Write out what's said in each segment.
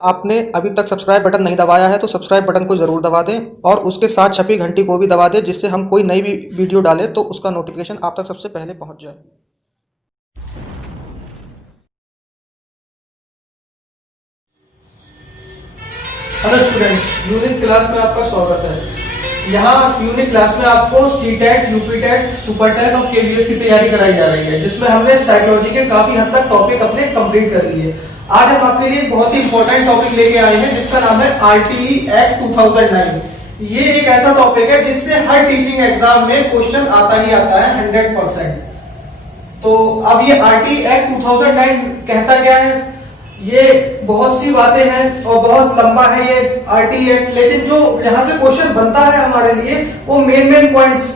आपने अभी तक सब्सक्राइब बटन नहीं दबाया है तो सब्सक्राइब बटन को ज़रूर दबा दें और उसके साथ छपी घंटी को भी दबा दें, जिससे हम कोई नई भी वीडियो डालें तो उसका नोटिफिकेशन आप तक सबसे पहले पहुंच जाए। हेलो स्टूडेंट्स, यूनिक क्लास में आपका स्वागत है। यहाँ यूनिक क्लास में आपको सीटेट, यूपीटेट, सुपरटेट और केवीएस की तैयारी कराई जा रही है, जिसमें हमने साइकोलॉजी के काफी हद तक टॉपिक अपने कंप्लीट कर लिए। आज हम आपके लिए बहुत ही इंपॉर्टेंट टॉपिक लेके आए हैं, जिसका नाम है आरटीई एक्ट 2009। ये एक ऐसा टॉपिक है जिससे हर टीचिंग एग्जाम में क्वेश्चन आता ही आता है 100%। तो अब ये आरटीई एक्ट 2009 कहता क्या है? ये बहुत सी बातें हैं और बहुत लंबा है ये आरटीई एक्ट, लेकिन जो यहाँ से क्वेश्चन बनता है हमारे लिए वो मेन पॉइंट्स,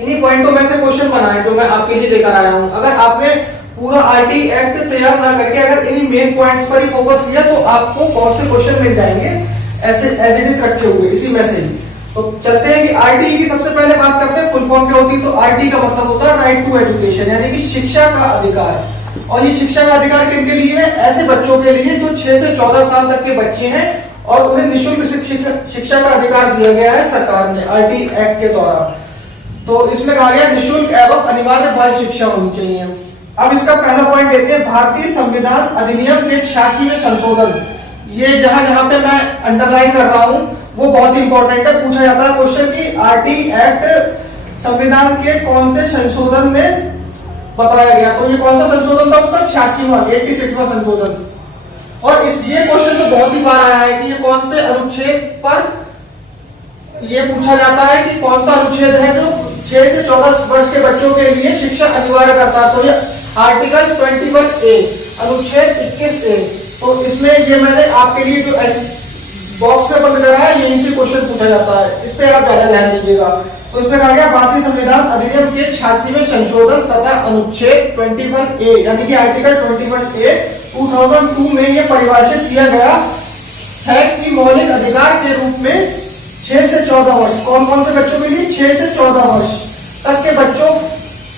इन्हीं पॉइंटों में से क्वेश्चन बना है जो मैं आपके लिए लेकर आया हूँ। अगर आपने पूरा आरटीई एक्ट तैयार ना करके अगर इन्हीं मेन पॉइंट्स पर ही फोकस किया तो आपको बहुत से क्वेश्चन मिल जाएंगे ऐसे एज इट इज रखे हुए इसी में से ही। तो चलते हैं कि आरटीई की सबसे पहले बात करते हैं फुल फॉर्म क्या होती है। तो आरटीई का मतलब होता है राइट टू एजुकेशन, यानी कि शिक्षा का अधिकार। और ये शिक्षा का अधिकार किनके लिए है? ऐसे बच्चों के लिए जो 6 से 14 साल तक के बच्चे हैं और उन्हें निःशुल्क शिक्षा का अधिकार दिया गया है सरकार ने आरटीई एक्ट के द्वारा। तो इसमें कहा गया निःशुल्क एवं अनिवार्य बाल शिक्षा होनी चाहिए। अब इसका पहला पॉइंट देते हैं भारतीय संविधान अधिनियम के 86वें संशोधन। ये जहां जहां पे मैं अंडरलाइन कर रहा हूं वो बहुत इंपॉर्टेंट है। पूछा जाता है क्वेश्चन की आरटीई एक्ट संविधान के कौन से संशोधन में बताया गया। तो ये कौन सा संशोधन था? उसका 86वां संशोधन। और इस ये क्वेश्चन तो बहुत ही बार आया है कि ये कौन से अनुच्छेद पर ये पूछा जाता है कि कौन सा अनुच्छेद है जो 6 से 14 वर्ष के बच्चों के लिए शिक्षा अनिवार्य करता है। तो ये आर्टिकल 21A अनुच्छेद 21A। तो इसमें ये मैंने आपके लिए जो बॉक्स में बंद करा है यहीं से क्वेश्चन पूछा जाता है, इस पे आप ज्यादा ध्यान दीजिएगा। तो इसमें कहा गया भारतीय संविधान अधिनियम के 86वें संशोधन तथा अनुच्छेद 21A यानी कि आर्टिकल 21A 2002 में यह परिभाषित किया गया है कि मौलिक अधिकार के रूप में 6 से 14 वर्ष, कौन कौन से बच्चों के लिए? 6 से 14 वर्ष तक के बच्चों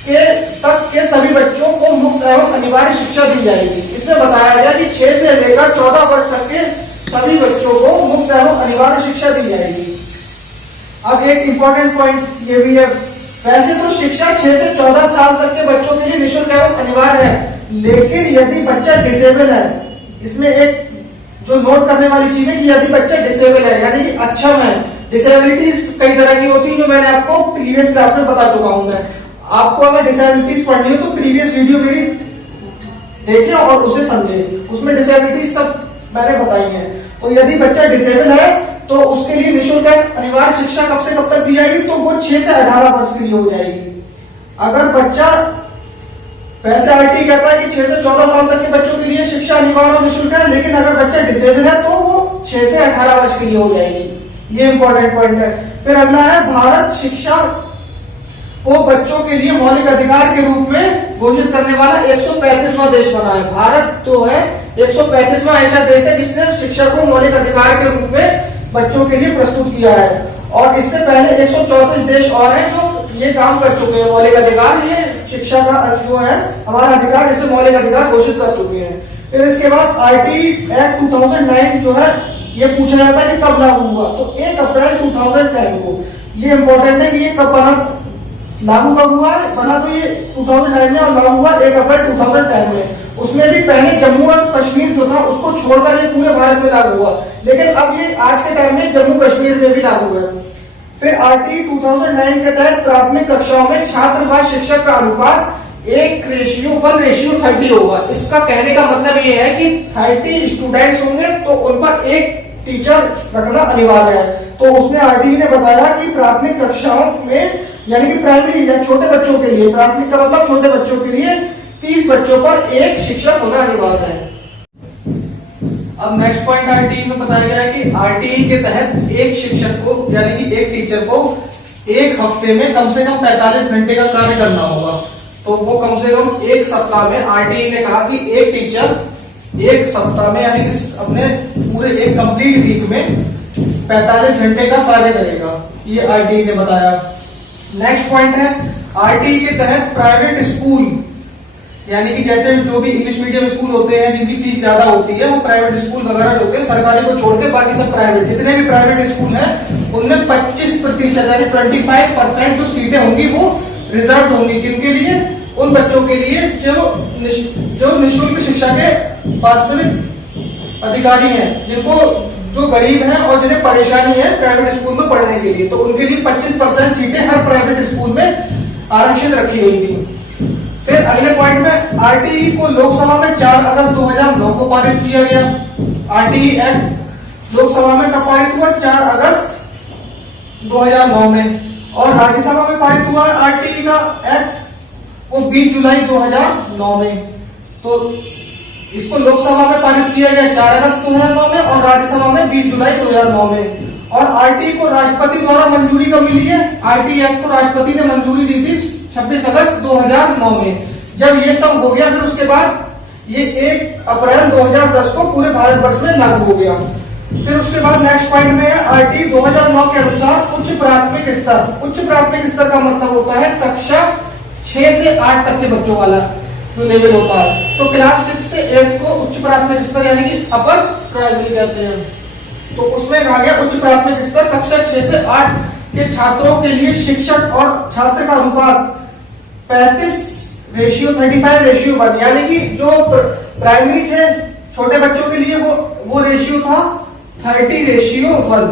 के सभी बच्चों को मुफ्त एवं अनिवार्य शिक्षा दी जाएगी। इसमें बताया गया कि 6 से लेकर 14 वर्ष तक के सभी बच्चों को मुफ्त एवं अनिवार्य शिक्षा दी जाएगी। अब एक इंपॉर्टेंट पॉइंट ये भी है, वैसे तो शिक्षा 6 से 14 साल तक के बच्चों के लिए निःशुल्क एवं अनिवार्य है, लेकिन यदि बच्चा डिसेबल है, इसमें एक जो नोट करने वाली चीज है कि यदि बच्चा डिसेबल है यानी कि अक्षम है। डिसेबिलिटीज कई तरह की होती है जो मैंने आपको प्रीवियस क्लास में बता चुका हूं। मैं आपको अगर डिसेबिलिटीज पढ़नी हो तो प्रीवियस वीडियो मेरी देखें और उसे समझे, उसमें डिसेबिलिटीज सब मैंने बताई है। तो यदि बच्चा डिसेबल है तो उसके लिए निःशुल्क अनिवार्य शिक्षा कब से कब तक दी जाएगी? तो वो 6 से 18 वर्ष के लिए हो जाएगी। अगर बच्चा, वैसे आरटीई कहता है कि 6 से 14 साल तक के बच्चों के लिए शिक्षा अनिवार्य और निःशुल्क है, लेकिन अगर बच्चा डिसेबल है तो वो 6 से 18 वर्ष के लिए हो जाएगी। ये इंपॉर्टेंट पॉइंट है। फिर अगला है भारत शिक्षा को बच्चों के लिए मौलिक अधिकार के रूप में घोषित करने वाला 135वां देश बना है। भारत तो है 135वां ऐसा देश है जिसने शिक्षा को मौलिक अधिकार के रूप में बच्चों के लिए प्रस्तुत किया है। और इससे पहले 134 देश और हैं जो ये काम कर चुके हैं। मौलिक अधिकार, ये शिक्षा का जो है हमारा अधिकार, इसे मौलिक अधिकार घोषित कर चुके हैं। फिर इसके बाद आरटीई एक्ट 2009 जो है ये पूछा जाता है कि कब लागू हुआ। तो 1 अप्रैल 2010 को। ये इंपॉर्टेंट है कि ये कब बना, लागू कब हुआ है? बना तो ये 2009 में और लागू हुआ 1 अप्रैल 2010 में। उसमें भी पहले जम्मू और कश्मीर जो था उसको छोड़कर ये पूरे भारत में लागू हुआ, लेकिन अब ये आज के टाइम में जम्मू कश्मीर में भी लागू है। फिर आरटीई 2009 के तहत प्राथमिक कक्षाओं में छात्र व शिक्षक का अनुपात 1:1:30 होगा। इसका कहने का मतलब ये है कि 30 स्टूडेंट्स होंगे तो उन पर 1 टीचर रखना अनिवार्य है। तो उसने आरटीई ने बताया कि प्राथमिक कक्षाओं में यानी कि प्राइमरी या छोटे बच्चों के लिए, प्राथमिक का मतलब छोटे बच्चों के लिए 30 बच्चों पर 1 शिक्षक होना अनिवार्य है। अब नेक्स्ट पॉइंट आरटीई में बताया गया है कि आरटीई के तहत एक शिक्षक को यानी कि एक टीचर को 1 हफ्ते में कम से कम 45 घंटे का कार्य करना होगा। तो वो कम से कम 1 सप्ताह में, आरटीई ने कहा कि एक टीचर 1 सप्ताह में यानी कि अपने पूरे एक कंप्लीट वीक में 45 घंटे का कार्य करेगा। ये आरटीई ने बताया। नेक्स्ट पॉइंट है आरटीई के तहत प्राइवेट स्कूल यानी कि जैसे जो भी इंग्लिश मीडियम स्कूल होते हैं जिनकी फीस ज्यादा होती है, वो प्राइवेट स्कूल वगैरह जो होते हैं सरकारी को छोड़ के बाकी सब प्राइवेट, जितने भी प्राइवेट स्कूल हैं उनमें 25% यानी 25% जो सीटें होंगी वो रिजर्व होंगी। किनके लिए? उन बच्चों के लिए जो निःशुल्क शिक्षा के वास्तविक अधिकारी हैं, जिनको जो गरीब हैं और जिन्हें परेशानी है प्राइवेट स्कूल में पढ़ने के लिए, तो उनके लिए 25% सीटें हर प्राइवेट स्कूल में आरक्षित रखी गई थी। फिर अगले पॉइंट में आरटीई को लोकसभा में 4 अगस्त 2009 को पारित किया गया। आरटीई एक्ट लोकसभा में कब पारित हुआ? 4 अगस्त 2009 में। और राज्यसभा में पारित हुआ आरटीई का एक्ट वो 20 जुलाई 2009 में। तो इसको लोकसभा में पारित किया गया 4 अगस्त 2009 में और राज्यसभा में 20 जुलाई 2009 में। और आरटीई को राष्ट्रपति द्वारा मंजूरी कब मिली है? आरटीई एक्ट को राष्ट्रपति ने मंजूरी दी थी 26 अगस्त 2009 में। जब ये सब हो गया फिर उसके बाद ये 1 अप्रैल 2010 को पूरे भारतवर्ष में लागू हो गया। फिर उसके बाद नेक्स्ट पॉइंट में है आरटीई 2009 के अनुसार उच्च प्राथमिक स्तर। उच्च प्राथमिक स्तर का मतलब होता है कक्षा 6 से 8 तक के बच्चों वाला जो लेवल होता है। तो क्लास 6 से 8 को उच्च प्राथमिक स्तर यानी कि अपर प्राइमरी कहते हैं। तो उसमें कहा गया उच्च प्राथमिक स्तर कक्षा 6 से 8 के छात्रों के लिए शिक्षक और छात्र का अनुपात 35:1 यानी कि जो प्राइमरी थे छोटे बच्चों के लिए वो रेशियो था 30:1।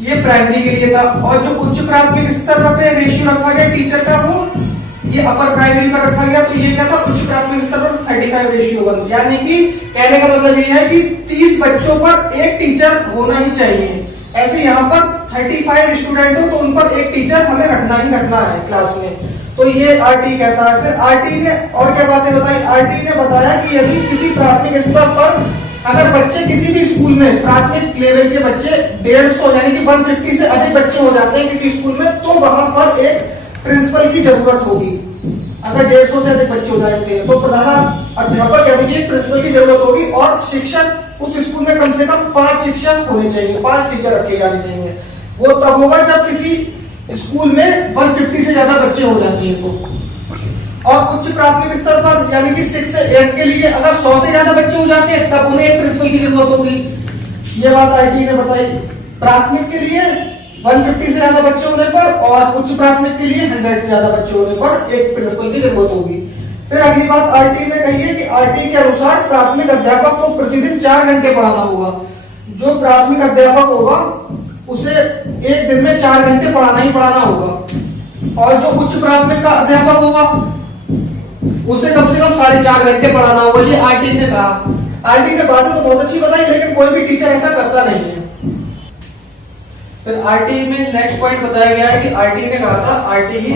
ये प्राइमरी के लिए था। और जो उच्च प्राथमिक स्तर पर रेशियो रखा गया टीचर का वो ये अपर प्राइमरी पर रखा गया। तो ये क्या था? उच्च प्राथमिक स्तर पर 35:1 यानी कि कहने का मतलब ये है कि 30 बच्चों पर एक टीचर होना ही चाहिए। ऐसे यहाँ पर 35 स्टूडेंट हो तो उन पर एक टीचर हमें रखना ही रखना है क्लास में। तो ये आरटीई कहता है। फिर आरटीई ने और क्या बातें बताई? आरटीई ने बताया कि यदि किसी प्राथमिक स्तर पर अगर बच्चे किसी भी स्कूल में प्राथमिक लेवल के बच्चे 150 यानी कि 150 से अधिक बच्चे हो जाते हैं किसी स्कूल में, तो वहां पर एक प्रिंसिपल की जरूरत होगी। अगर 150 से अधिक बच्चे हो जाते हैं तो प्रधान अध्यापक यानी कि प्रिंसिपल की जरूरत होगी। और शिक्षक उस स्कूल में कम से कम 5 शिक्षक होने चाहिए, 5 टीचर रखे जाने चाहिए। वो तब होगा जब किसी स्कूल में 150 से ज्यादा बच्चे हो जाते हैं तो। और उच्च प्राथमिक स्तर पर यानी कि 6 से 8 के लिए अगर 100 से ज्यादा बच्चे हो जाते हैं तब उन्हें एक प्रिंसिपल की जरूरत होगी। ये बात आरटीई ने बताई। प्राथमिक के लिए 150 से ज्यादा बच्चे होने पर और उच्च प्राथमिक के लिए 100 से ज्यादा बच्चे होने पर एक प्रिंसिपल की जरूरत होगी। फिर अगली बात आरटीई ने कही है कि आरटीई के अनुसार प्राथमिक अध्यापक को प्रतिदिन 4 घंटे पढ़ाना होगा। जो प्राथमिक अध्यापक होगा उसे एक दिन में 4 घंटे पढ़ाना ही पढ़ाना होगा। और जो उच्च प्राथमिक का अध्यापक होगा उसे कम से कम 4.5 घंटे पढ़ाना होगा। ये आरटीई ने कहा। आरटीई ने बातें तो बहुत अच्छी बताई लेकिन कोई भी टीचर ऐसा करता नहीं है। फिर आरटीई में नेक्स्ट पॉइंट बताया गया है कि आरटीई ने कहा था आरटीई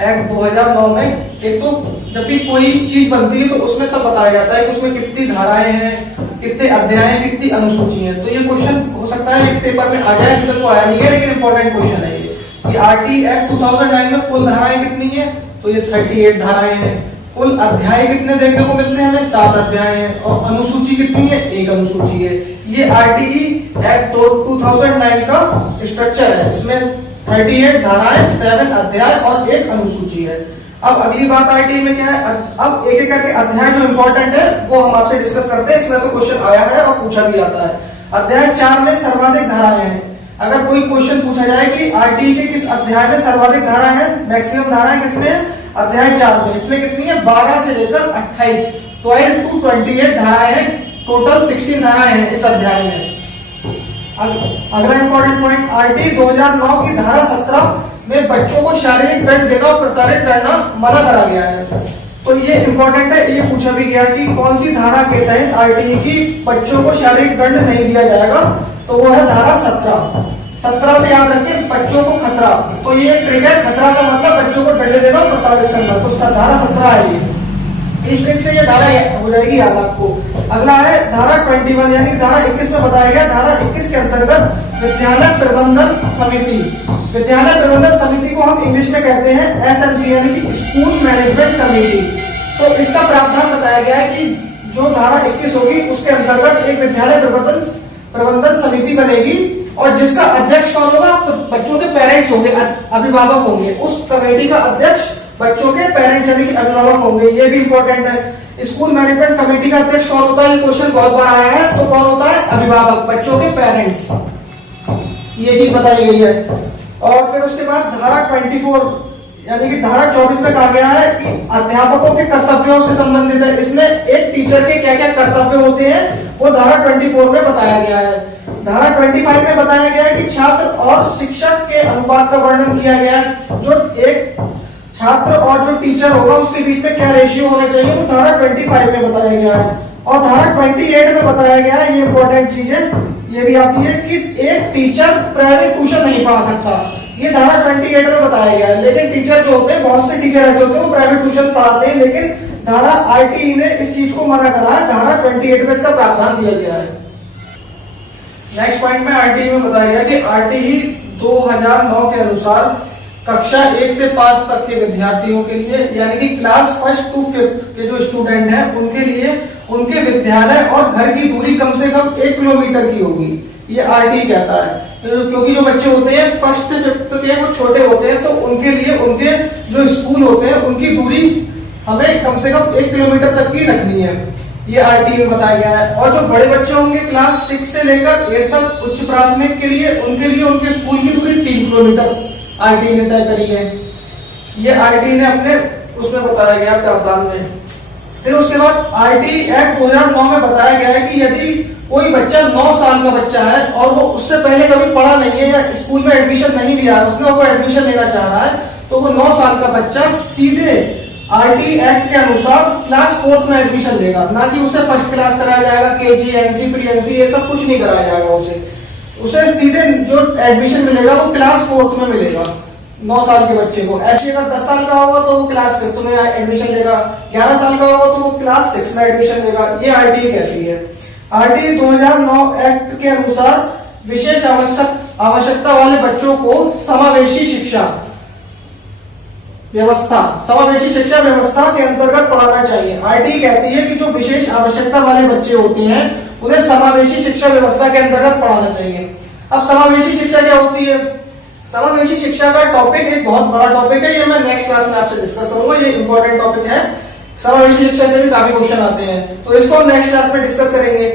एक्ट 2009 में एक तो जब भी कोई चीज बनती है तो उसमें सब बताया जाता है कि उसमें कितनी धाराएं हैं, कितने अध्याय हैं, कितनी अनुसूची हैं। तो ये क्वेश्चन हो सकता है एक पेपर में आ जाए, अभी तक तो आया नहीं है लेकिन इंपॉर्टेंट क्वेश्चन है ये कि आरटीई एक्ट 2009 में कुल धाराएं कितनी है? तो ये 38 धाराएं हैं। कुल अध्याय कितने देखने को मिलते हैं हमें? 7 अध्याय हैं। और अनुसूची कितनी है? 1 अनुसूची है। ये आरटीई एक्ट 2009 का स्ट्रक्चर है। इसमें 38 धाराएं, 7 अध्याय और 1 अनुसूची है। अब अगली बात आरटीई में क्या है? अब एक एक करके अध्याय जो इंपॉर्टेंट है वो हम आपसे डिस्कस करते हैं। इसमें से क्वेश्चन आया है और पूछा भी आता है। अध्याय 4 में सर्वाधिक धाराएं हैं। अगर कोई क्वेश्चन पूछा जाए कि आरटीई के किस अध्याय में सर्वाधिक धाराएं हैं, मैक्सिमम धाराएं किसमें? अध्याय 4 में। इसमें कितनी है? 12 से लेकर 28, 12 to 28 धाराएं हैं। टोटल 16 धाराएं हैं इस अध्याय में। अगला इंपॉर्टेंट पॉइंट, आरटीई 2009 की धारा 17 में बच्चों को शारीरिक दंड देना और प्रताड़ित करना मना करा गया है। तो ये इंपॉर्टेंट है। ये पूछा भी गया कि कौन सी धारा के तहत आरटीई की बच्चों को शारीरिक दंड नहीं दिया जाएगा? तो वो है धारा 17 से याद रखें, बच्चों को खतरा। तो ये ट्रिक है, खतरा का मतलब बच्चों को दंड देना और प्रताड़ित करना। तो धारा 17 है ये। इस ट्रिक से ये धारा हो जाएगी याद आपको। अगला है धारा 21 यानी धारा 21 में बताया गया। धारा 21 के अंतर्गत विद्यालय प्रबंधन समिति। विद्यालय प्रबंधन समिति को हम इंग्लिश में कहते हैं एसएमसी यानी कि स्कूल मैनेजमेंट कमेटी। तो इसका प्रावधान बताया गया है कि जो धारा 21 होगी उसके अंतर्गत एक विद्यालय प्रबंधन समिति बनेगी और जिसका अध्यक्ष कौन होगा? बच्चों के पेरेंट्स होंगे, अभिभावक होंगे। उस कमेटी का अध्यक्ष बच्चों के पेरेंट्स यानी कि अभिभावक होंगे, ये भी इंपॉर्टेंट है। स्कूल मैनेजमेंट कमेटी का अध्यक्ष कौन होता है, क्वेश्चन बहुत बार आया है, तो कौन होता है, अभिभावक, बच्चों के पेरेंट्स, ये चीज बताई गई है। और फिर उसके बाद धारा 24 यानी कि धारा 24 में कहा गया है कि अध्यापकों के कर्तव्यों से संबंधित है। इसमें एक टीचर के क्या क्या कर्तव्य होते हैं वो धारा 24 में बताया गया है। धारा 25 में बताया गया है कि छात्र और शिक्षक के अनुपात का वर्णन किया गया है। जो एक छात्र और जो टीचर होगा उसके बीच में क्या रेशियो होना चाहिए वो धारा 25 में बताया गया है। और धारा 28 में बताया गया है, ये इंपॉर्टेंट चीज है, ये भी आती है कि एक टीचर प्राइवेट ट्यूशन नहीं पढ़ा सकता, ये धारा 28 में बताया गया है। लेकिन टीचर जो होते हैं, बहुत से टीचर ऐसे होते हैं वो प्राइवेट ट्यूशन पढ़ाते हैं, लेकिन धारा आरटीई ने इस चीज को मना करा है, धारा 28 में इसका प्रावधान दिया गया है। नेक्स्ट पॉइंट में आरटीई में बताया गया कि आरटीई 2009 के अनुसार कक्षा 1 से 5 तक के विद्यार्थियों के लिए यानी कि क्लास 1 to 5 के जो स्टूडेंट हैं उनके लिए उनके विद्यालय और घर की दूरी कम से कम 1 किलोमीटर की होगी, ये आरटीई कहता है। तो क्योंकि जो बच्चे होते हैं 1st से 5th के वो छोटे होते हैं, तो उनके लिए उनके जो स्कूल होते हैं उनकी दूरी हमें कम से कम 1 किलोमीटर तक की रखनी है, ये आरटीई में बताया गया है। और जो बड़े बच्चे होंगे क्लास 6 से लेकर 8 तक उच्च प्राथमिक के लिए उनके स्कूल की दूरी 3 किलोमीटर आरटीई ने तय करी है, ये आरटीई ने अपने उसमें बताया गया प्रावधान में। फिर उसके बाद आरटीई एक्ट 2009 में बताया गया है कि यदि कोई बच्चा 9 साल का बच्चा है और वो उससे पहले कभी पढ़ा नहीं है या स्कूल में एडमिशन नहीं लिया है, उसमें वो एडमिशन लेना चाह रहा है, तो वो 9 साल का बच्चा सीधे आरटीई एक्ट के अनुसार क्लास 4th में एडमिशन लेगा, ना कि उसे फर्स्ट क्लास कराया जाएगा, केजी, एनसी, प्री एनसी, ये सब कुछ नहीं कराया जाएगा। उसे सीधे जो एडमिशन मिलेगा वो क्लास 4th में मिलेगा 9 साल के बच्चे को। ऐसे अगर 10 साल का होगा तो वो क्लास 5th में एडमिशन लेगा, 11 साल का होगा तो वो क्लास 6 में एडमिशन लेगा, ये आरटीई कहती है। आरटीई 2009 एक्ट के अनुसार विशेष आवश्यकता वाले बच्चों को समावेशी शिक्षा व्यवस्था के अंतर्गत पढ़ाना चाहिए। आरटीई कहती है कि जो विशेष आवश्यकता वाले बच्चे होते हैं उन्हें समावेशी शिक्षा व्यवस्था के अंतर्गत पढ़ाना चाहिए। अब समावेशी शिक्षा क्या होती है, समावेशी शिक्षा का टॉपिक एक बहुत बड़ा टॉपिक है, ये मैं नेक्स्ट क्लास में आपसे डिस्कस करूंगा, ये इंपॉर्टेंट टॉपिक है। समावेशी शिक्षा से भी काफी क्वेश्चन आते हैं, तो इसको हम नेक्स्ट क्लास में डिस्कस करेंगे।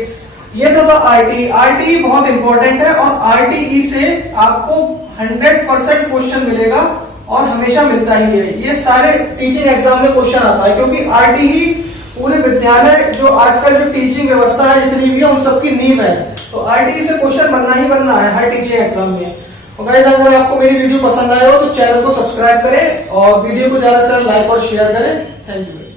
ये तो था आरटीई। आरटीई बहुत इंपॉर्टेंट है और आरटीई से आपको 100% क्वेश्चन मिलेगा और हमेशा मिलता ही है। ये सारे टीचिंग एग्जाम में क्वेश्चन आता है, क्योंकि आरटीई पूरे विद्यालय जो आजकल जो टीचिंग व्यवस्था है जितनी भी है उन सबकी नींव है, तो आरटीई से क्वेश्चन बनना ही बनना है हर टीचिंग एग्जाम में। तो गाइस, अगर आपको मेरी वीडियो पसंद आए हो तो चैनल को सब्सक्राइब करें और वीडियो को ज्यादा से ज्यादा लाइक और शेयर करें। Thank you.